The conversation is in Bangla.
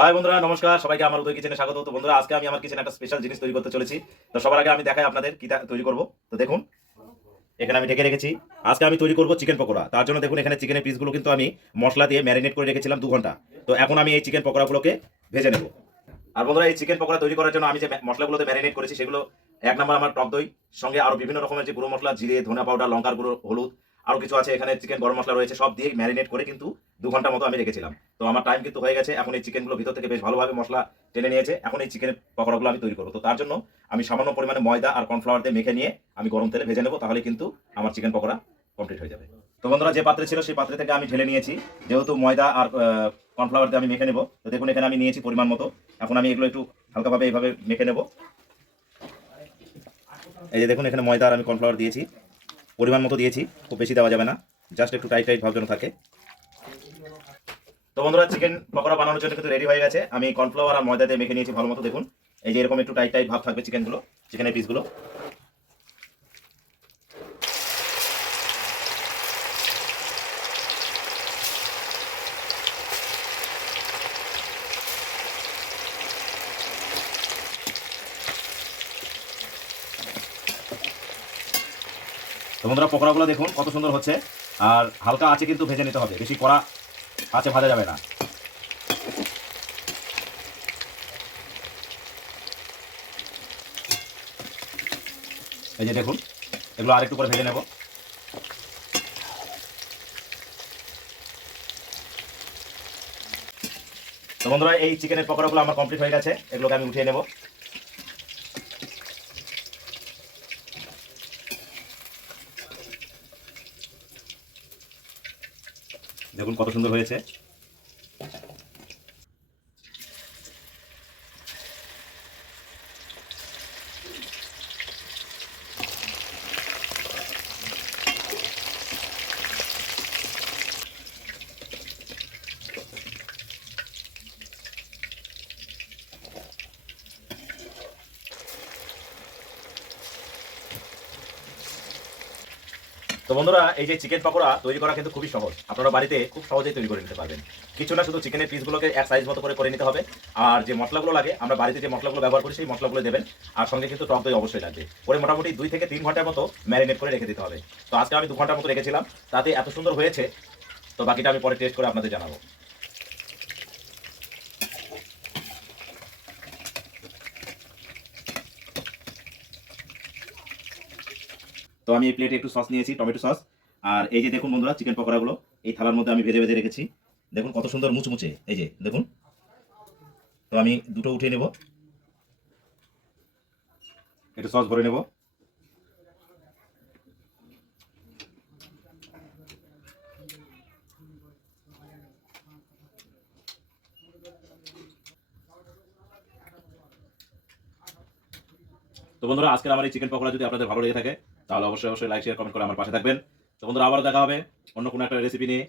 হাই বন্ধুরা, নমস্কার। সবাইকে আমার উদয় কিচেনে স্বাগত। তো বন্ধুরা, আজকে আমি আমার কিচেনে একটা স্পেশাল জিনিস তৈরি করতে চলেছি। তো সবার আগে আমি দেখাই আপনাদের কি তৈরি করব। তো দেখুন, এখানে আমি ঢেকে রেখেছি। আজকে আমি তৈরি করব চিকেন পকোড়া। তার জন্য দেখুন, এখানে চিকেনের পিসগুলো কিন্তু আমি মশলা দিয়ে ম্যারিনেট করে রেখেছিলাম 2 ঘন্টা। তো এখন আমি এই চিকেন পকোড়াগুলোকে ভেজে নেব। আর বন্ধুরা, এই চিকেন পকোড়া তৈরি করার জন্য আমি যে মশলাগুলোতে ম্যারিনেট করেছি সেগুলো, 1 নম্বর আমার টক দই, সঙ্গে আরো বিভিন্ন রকমের যে গুঁড়ো মশলা, জিরে, ধনিয়া পাউডার, লঙ্কার গুঁড়ো, হলুদ, আরো কিছু আছে এখানে, চিকেন গরম মশলা রয়েছে, সব দিয়ে ম্যারিনেট করে কিন্তু 2 ঘন্টা মতো আমি রেখেছিলাম। তো আমার টাইম কিন্তু হয়ে গেছে। এখন এই চিকেনগুলো ভিতর থেকে বেশ ভালোভাবে মশলা টেনে নিয়েছে। এখন এই চিকেনের পকোড়াগুলো আমি তৈরি করবো। তো তার জন্য আমি সামান্য পরিমাণে ময়দা আর কর্নফ্লাওয়ার দিয়ে মেখে নিয়ে আমি গরম তেলে ভেজে নেবো। তাহলে কিন্তু আমার চিকেন পকোড়া কমপ্লিট হয়ে যাবে। তো বন্ধুরা, যে পাত্রে ছিল সেই পাত্রে থেকে আমি ঢেলে নিয়েছি। যেহেতু ময়দা আর কর্নফ্লাওয়ার দিয়ে আমি মেখে নেবো, তো দেখুন এখানে আমি নিয়েছি পরিমাণ মতো। এখন আমি এগুলো একটু হালকাভাবে এইভাবে মেখে নেব। এই যে দেখুন, এখানে ময়দা আর আমি কর্নফ্লাওয়ার দিয়েছি, পরিমাণ মতো দিয়েছি, খুব বেশি দেওয়া যাবে না, জাস্ট একটু টাইট টাইট ভাব যেন থাকে। তো বন্ধুরা, চিকেন পকোড়া বানানোর জন্য কিন্তু রেডি হয়ে গেছে। আমি কর্নফ্লাওয়ার আর ময়দা দিয়ে মেখে নিয়েছি ভালো মতো। দেখুন, এই যে এরকম একটু টাইট টাইট ভাব থাকবে চিকেনের পিসগুলো। তো বন্ধুরা, পকোড়াগুলো দেখুন কত সুন্দর হচ্ছে। আর হালকা আছে কিন্তু ভেজে নিতে হবে, বেশি কড়া আছে ভাজা যাবে না। এই যে দেখুন, এগুলো আরেকটু করে ভেজে নেব। তো বন্ধুরা, এই চিকেনের পকোড়াগুলো আমার কমপ্লিট হয়ে গেছে। এগুলোকে আমি উঠিয়ে নেব। দেখুন কত সুন্দর হয়েছে। তো বন্ধুরা, এই যে চিকেন পকোড়া তৈরি করা কিন্তু খুবই সহজ। আপনারা বাড়িতে খুব সহজেই তৈরি করে নিতে পারবেন। কিছু না, শুধু চিকেনের পিসগুলোকে এক সাইজ মতো করে নিতে হবে। আর যে মশলাগুলো লাগে, আমরা বাড়িতে যে মশলাগুলো ব্যবহার করি সেই মশলাগুলো দেবেন। আর সঙ্গে কিন্তু টক দই অবশ্যই লাগবে। পরে মোটামুটি 2 থেকে 3 ঘন্টার মতো ম্যারিনেট করে রেখে দিতে হবে। তো আজকে আমি 2 ঘন্টার মতো রেখেছিলাম, তাতে এত সুন্দর হয়েছে। তো বাকিটা আমি পরে টেস্ট করে আপনাদের জানাবো। তো আমি এই প্লেটে একটু সস নিয়েছি, টমেটো সস। আর এই যে দেখুন বন্ধুরা, চিকেন পকোড়াগুলো এই থালার মধ্যে আমি ভেজে ভেজে রেখেছি। দেখুন কত সুন্দর মুচমুচে, এই যে দেখুন। তো আমি দুটো উঠিয়ে নেব, একটু সস ভরে নেব। তো বন্ধুরা, আজকের আমার এই চিকেন পকোড়া যদি আপনাদের ভালো লেগে থাকে, তাহলে অবশ্যই অবশ্যই লাইক, শেয়ার, কমেন্ট করে আমার পাশে থাকবেন। তো বন্ধুরা, আবার দেখা হবে অন্য কোনো একটা রেসিপি নিয়ে।